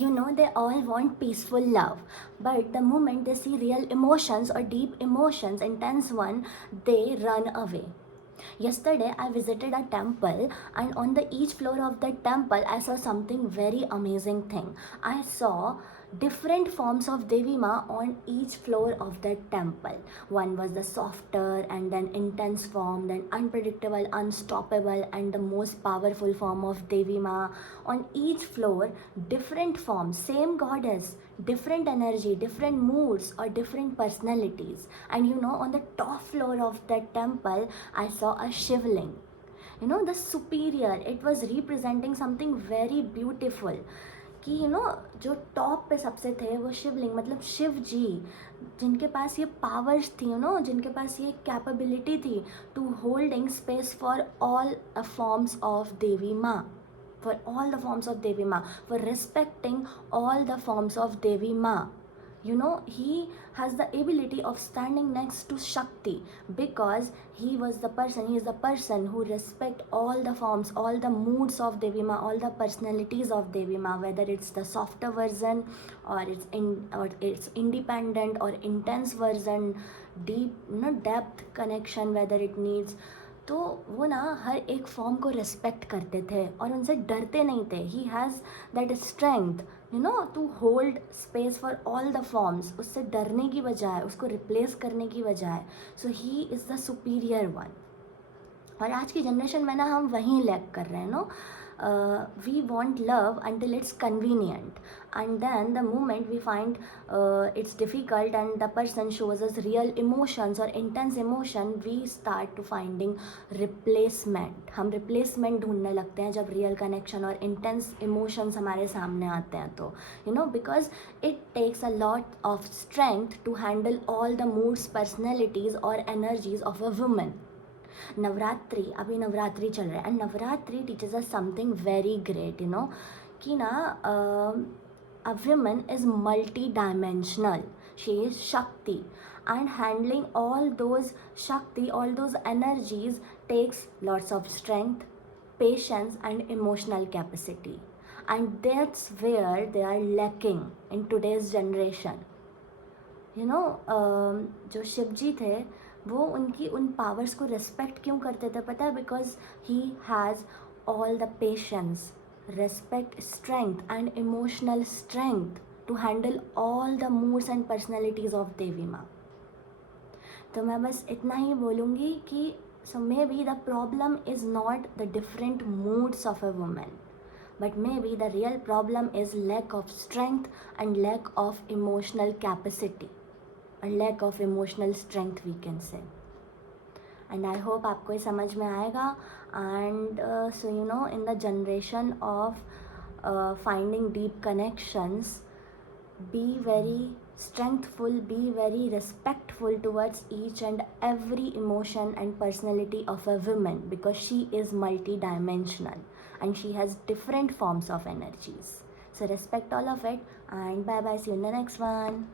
You know, they all want peaceful love, but the moment they see real emotions or deep emotions, intense one, they run away. Yesterday, I visited a temple, and on the each floor of the temple, I saw something very amazing thing. I saw different forms of Devi Ma on each floor of the temple. One was the softer and then intense form, then unpredictable, unstoppable, and the most powerful form of Devi Ma. On each floor, different forms, same goddess, different energy, different moods, or different personalities. And you know, on the top floor of the temple, I saw a shivling. You know, the superior, it was representing something very beautiful. कि you know जो top पे सबसे थे वो शिवलिंग, मतलब शिव जी, जिनके पास ये powers थी, यू नो, जिनके पास ये कैपेबिलिटी थी to holding space for all forms of Devi Maa, for all the forms of Devi Ma, for respecting all the forms of Devi Ma. You know, he has the ability of standing next to Shakti because he is the person who respect all the forms, all the moods of Devi Ma, all the personalities of Devi Ma, whether it's the softer version or it's independent or intense version, deep, you know, depth connection, whether it needs. तो वो ना हर एक form को respect करते थे और उनसे डरते नहीं थे. He has that strength, you know, to hold space for all the forms. उससे डरने की बजाय, उसको रिप्लेस करने की बजाय, so he is the superior one. और आज की जनरेशन में ना हम वहीं लैक कर रहे हैं, no. We want love until it's convenient, and then the moment we find it's difficult and the person shows us real emotions or intense emotion, we start to finding replacement. हम replacement ढूंढने लगते हैं जब real connection और intense emotions हमारे सामने आते हैं. तो you know, because it takes a lot of strength to handle all the moods, personalities or energies of a woman. Navratri, अभी नवरात्रि चल रहा है, and Navratri teachers us something very great, you know, कि ना a woman is multi-dimensional. She is Shakti, and handling all those Shakti, all those energies takes lots of strength, patience and emotional capacity, and that's where they are lacking in today's generation. You know, जो शिव जी थे वो उनकी उन powers को respect क्यों करते थे पता है? Because he has all the patience, respect, strength and emotional strength to handle all the moods and personalities of Devi Maa. तो मैं बस इतना ही बोलूँगी कि so maybe the problem is not the different moods of a women, but maybe the real problem is lack of strength and lack of emotional capacity, a lack of emotional strength we can say. And I hope आपको ये समझ में आएगा. And so you know, in the generation of finding deep connections, be very strengthful, be very respectful towards each and every emotion and personality of a woman, because she is multi-dimensional and she has different forms of energies. So respect all of it, and bye bye, see you in the next one.